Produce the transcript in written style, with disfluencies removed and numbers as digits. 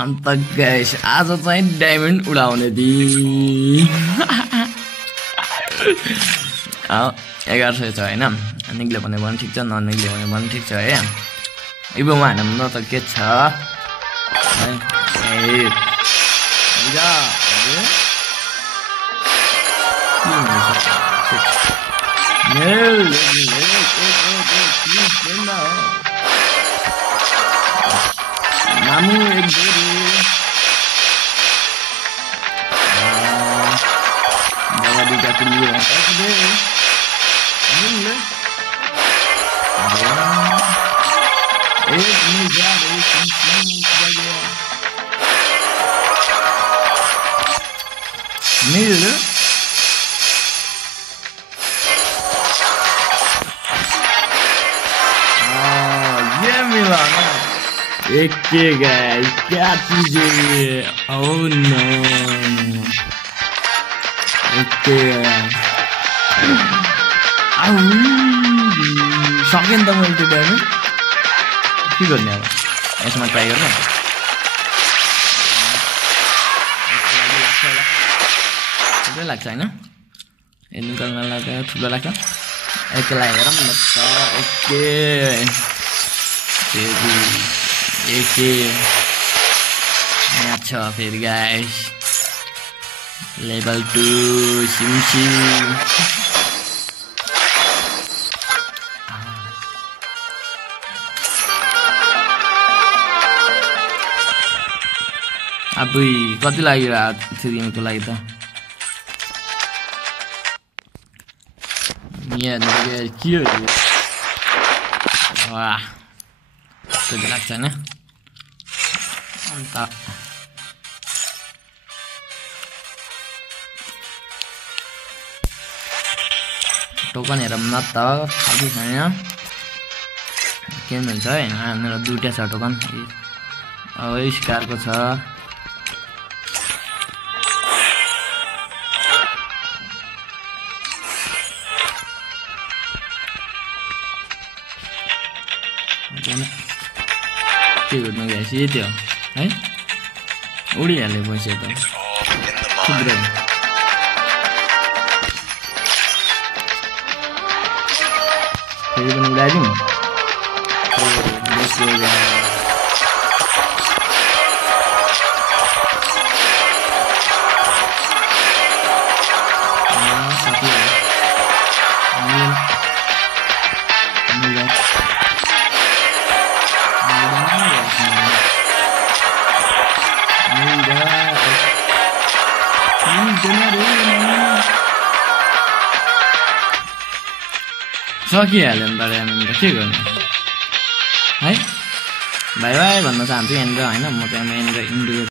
अन्त गाइस आज चाहिँ डायमन्ड उडाउने दि 1100 छ हैन निक्ल्यो भने पनि ठिक छ ननिक्ल्यो भने पनि ठिक छ है इबोमा हान्नु त के छ मामु एक जोडी बाबा दिका कुलियो ये मिला एक के गाइस क्या चीज है ये ओह नो ओके सकिन त मैले त्यो डायमन्ड के गर्ने अब यसमा ट्राई गर्ने थुप्रै लाग्छ होइन ए निकाल्न लाग्दा ठुलो लाग्छ एकलाई हेरौँ न त ओके एके यहाँ छ फेरि गाइस लेभल 2 सिमसिम अबुई कति लागिरहेको थियो दिनको लागि त यहाँ के हो वाह त्यो लाग्छ हैन अन्त टोकन हेरौँ न त खालि छैन के भन्छ है मेरो दुईटा छ टोकन अब स्कारको छ के गर्नु गाइस यति हो है उडिहाल्यो पैसा त थुप्रै फेरि पनि उडाइदिउँ सकिहाल्यो नि त डायमन्ड के गर्ने है बाई बाई भन्न चाहन्छु यहाँनिर होइन म त्यहाँ यहाँनिर इन्डिया